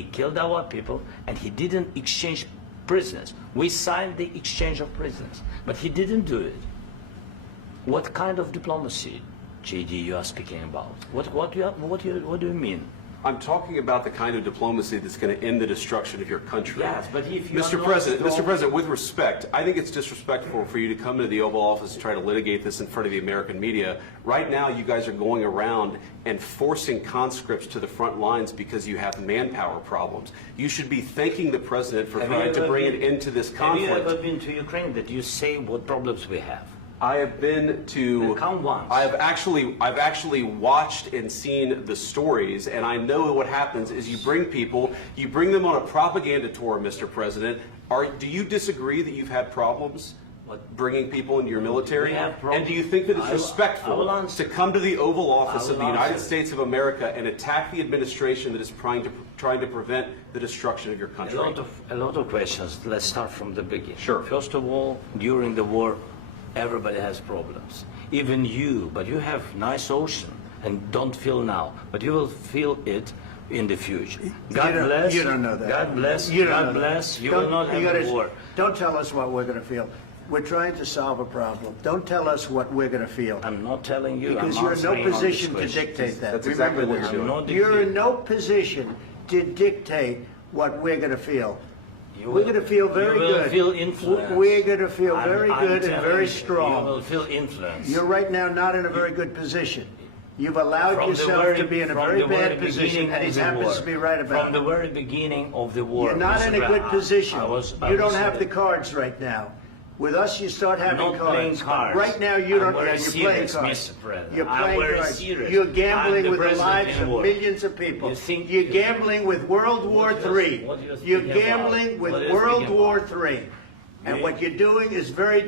He killed our people, and he didn't exchange prisoners. We signed the exchange of prisoners, but he didn't do it. What kind of diplomacy, JD, you are speaking about? What do you mean? I'm talking about the kind of diplomacy that's going to end the destruction of your country. Yes, but if you Mr. President, with respect, I think it's disrespectful for you to come into the Oval Office and try to litigate this in front of the American media. Right now, you guys are going around and forcing conscripts to the front lines because you have manpower problems. You should be thanking the President for trying to bring an end to this conflict. Have you ever been to Ukraine that you say what problems we have? I have been to. Count once. I've actually watched and seen the stories, and I know what happens is you bring them on a propaganda tour, Mr. President. Do you disagree that you've had problems bringing people into your military? And do you think that it's respectful to come to the Oval Office of the United States of America and attack the administration that is trying to prevent the destruction of your country? A lot of questions. Let's start from the beginning. Sure. First of all, during the war, everybody has problems, even you, but you have nice ocean and don't feel now, but you will feel it in the future. God bless. You don't know that. God bless. You don't God know bless. that. You will not have war. Don't tell us what we're going to feel. We're trying to solve a problem. Don't tell us what we're going to feel. I'm not telling you. Because I'm you're in no answering on position this to question. dictate that. That's exactly what Remember you're this. doing. You're in no position to dictate what we're going to feel. You We're going to feel very you will good. Feel influence. We're going to feel very I'm good and very telling you, strong. You will feel influence. You're right now not in a very good position. You've allowed yourself to be in a very bad position, and he happens to be right about it. From the very beginning of the war. You're not in a good position. You don't have the cards. cards right now. With us, you start having not playing cards. cards. Right now, you don't. I'm very You're playing serious, cards. Mr. President. You're I'm playing very cards. serious. You're gambling I'm with the president lives in of war. millions of people. You think You're you- gambling with World War III. what you're You're speaking gambling about? with What you're World speaking War about? III. And what you're doing is very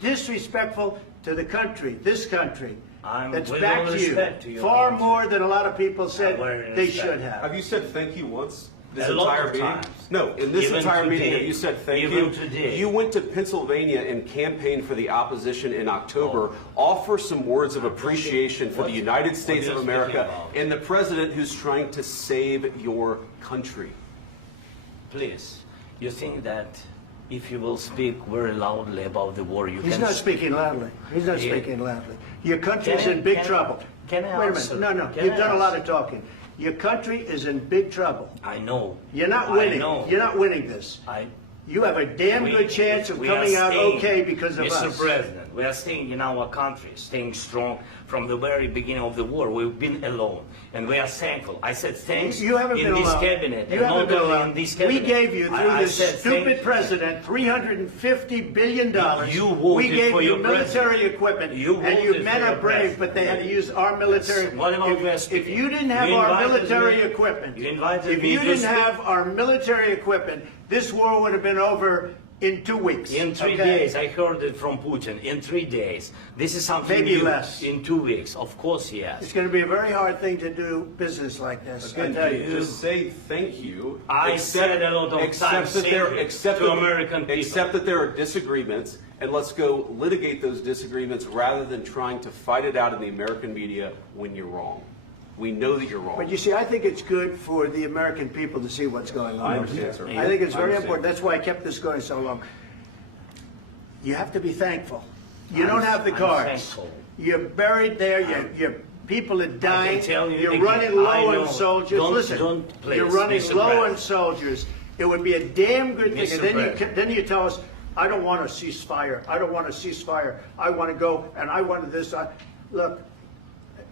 disrespectful to the country, this country. That's with back all to respect you. to your Far country. more than a lot of people said very they respect. should have. Have you said thank you once? This A lot entire of meeting? times. No, in this Even entire meeting, today. have you said thank Even you? today. You went to Pennsylvania and campaigned for the opposition in October. Offer some words of appreciation for the United States are of you America speaking about? and the president who's trying to save your country. Please, you think that if you will speak very loudly about the war, you He's can... not speaking loudly. He's not Yeah. speaking loudly. Your country's Can I- in big can- trouble. can I Wait a answer? minute. No, Can you've I done a lot answer? of talking. Your country is in big trouble. I know. You're not I winning. know. You're not winning this. You have a damn good chance of we are coming out staying, okay because of Mr. us. President, we are staying in our country, staying strong from the very beginning of the war. We've been alone, and we are thankful. I said thanks You haven't in been this alone. cabinet, You and haven't not been only alone. in this We cabinet. gave you, through I this said stupid thank- president, $350 billion. You voted we gave for you your military president. equipment, You and you voted men for are your brave, but they had to use our military. What about we are If speaking? you didn't have You our invited military me- equipment, you invited if me you to didn't speak- have our military equipment, this war would have been over in 2 weeks. In 3 okay? days, I heard it from Putin. In 3 days, this is something Maybe new. less. In 2 weeks, of course, yes. It's going to be a very hard thing to do business like this. I And tell you. just say thank you. I said a lot of times thank you to American people. Except that there are disagreements, and let's go litigate those disagreements rather than trying to fight it out in the American media when you're wrong. We know that you're wrong. But you see, I think it's good for the American people to see what's going on. I understand, sir. I think it's I very understand. important. That's why I kept this going so long. You have to be thankful. You don't have the I'm cards. thankful. You're buried there. Your people are dying. tell you You're again, running I low know. on soldiers. Don't- Listen, don't, please, you're running Mr. low on President. soldiers. It would be a damn good thing. Mr. And then President. then you tell us, I don't want a ceasefire. I don't want a ceasefire. I want to go and I want this. Look,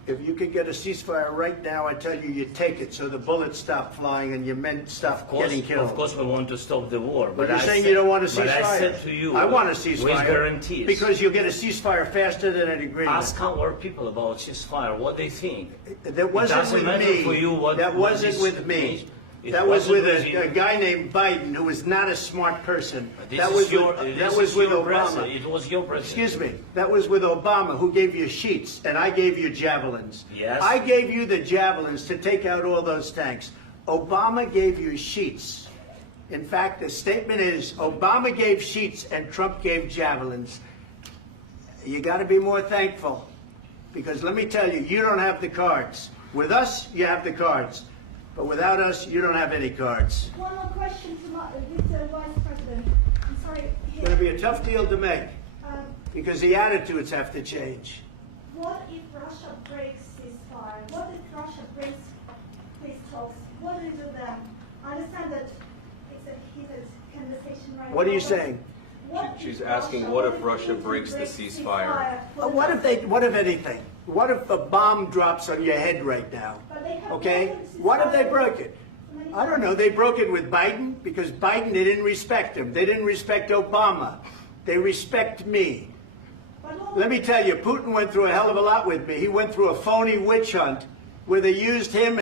if you could get a ceasefire right now, I tell you, you take it so the bullets stop flying and your men stop getting killed. Of course, we want to stop the war. But you're I saying said- you don't want a ceasefire. But I said to you, I want a with ceasefire. guarantees. Because you'll get a ceasefire faster than an agreement. Ask our people about ceasefire, what they think. That wasn't doesn't with matter me. for you what- That what wasn't this with me. means. It That was wasn't with with you. a guy named Biden who was not a smart person. This That is was your, with, this that is was with your Obama. president. It was your president. Excuse me. That was with Obama, who gave you sheets, and I gave you javelins. Yes. I gave you the javelins to take out all those tanks. Obama gave you sheets. In fact, the statement is Obama gave sheets and Trump gave javelins. You got to be more thankful, because let me tell you, you don't have the cards. With us, you have the cards. But without us, you don't have any cards. One more question to Mr. Vice President. I'm sorry. It's going to be a tough deal to make Um, because the attitudes have to change. what if Russia breaks ceasefire? What if Russia breaks peace talks? What do you do then? I understand that it's a heated conversation right now. What are you but saying? what if She's asking, what if Russia Putin breaks the breaks ceasefire? What if anything? What if a bomb drops on your head right now? But they have Okay? broken the What if they ceasefire broke it? so many I don't times. know. They broke it with Biden because Biden, they didn't respect him. They didn't respect Obama. They respect me. But all- Let me tell you, Putin went through a hell of a lot with me. He went through a phony witch hunt where they used him